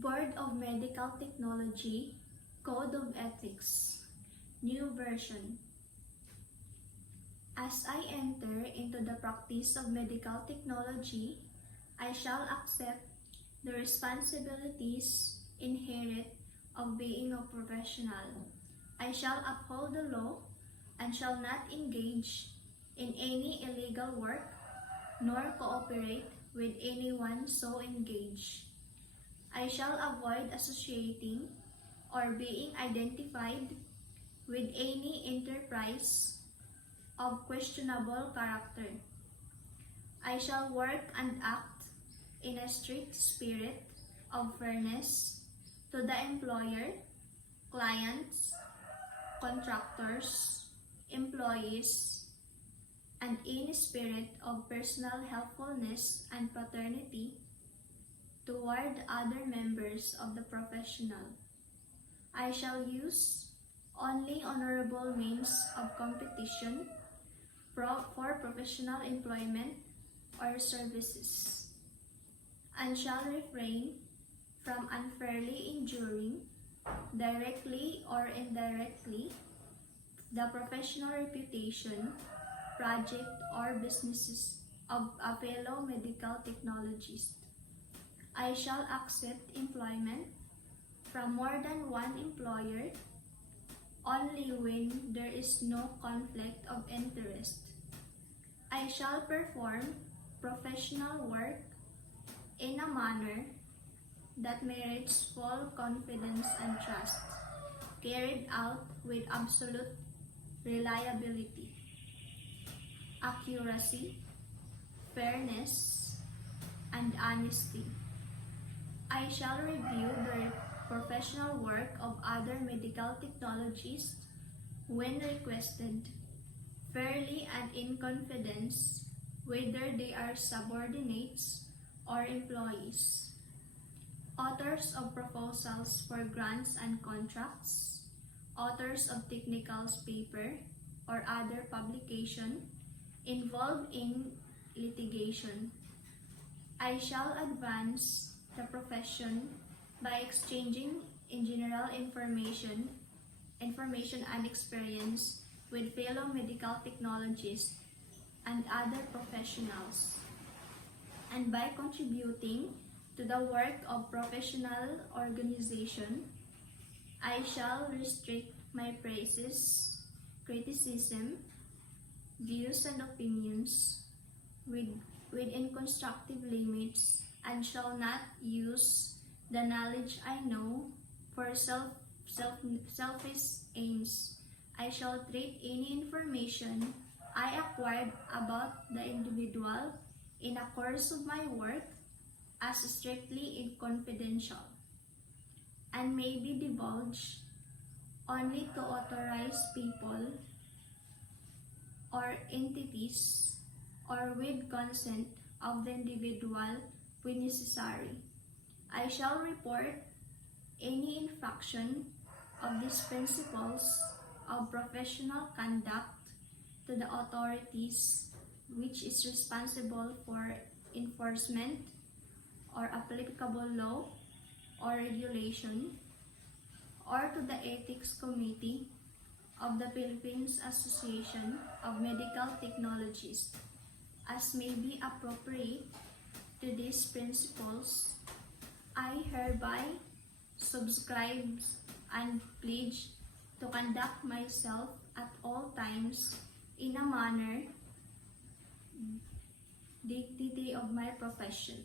Board of Medical Technology, Code of Ethics, New Version. As I enter into the practice of medical technology, I shall accept the responsibilities inherent of being a professional. I shall uphold the law and shall not engage in any illegal work nor cooperate with anyone so engaged. I shall avoid associating or being identified with any enterprise of questionable character. I shall work and act in a strict spirit of fairness to the employer, clients, contractors, employees, and in a spirit of personal helpfulness and fraternity toward other members of the professional. I shall use only honorable means of competition for professional employment or services, and shall refrain from unfairly injuring, directly or indirectly, the professional reputation, project, or businesses of a fellow medical technologist. I shall accept employment from more than one employer only when there is no conflict of interest. I shall perform professional work in a manner that merits full confidence and trust, carried out with absolute reliability, accuracy, fairness, and honesty. I shall review the professional work of other medical technologists when requested, fairly and in confidence, whether they are subordinates or employees, authors of proposals for grants and contracts, authors of technical paper or other publication involved in litigation. I shall advance the profession by exchanging in general information and experience with fellow medical technologists and other professionals, and by contributing to the work of professional organization. I shall restrict my praises, criticism, views, and opinions within constructive limits, and shall not use the knowledge I know for selfish aims. I shall treat any information I acquired about the individual in the course of my work as strictly confidential, and may be divulged only to authorized people or entities, or with consent of the individual when necessary. I shall report any infraction of these principles of professional conduct to the authorities which is responsible for enforcement or applicable law or regulation, or to the Ethics Committee of the Philippines Association of Medical Technologists, as may be appropriate to these principles. I hereby subscribe and pledge to conduct myself at all times in a manner dignity of my profession.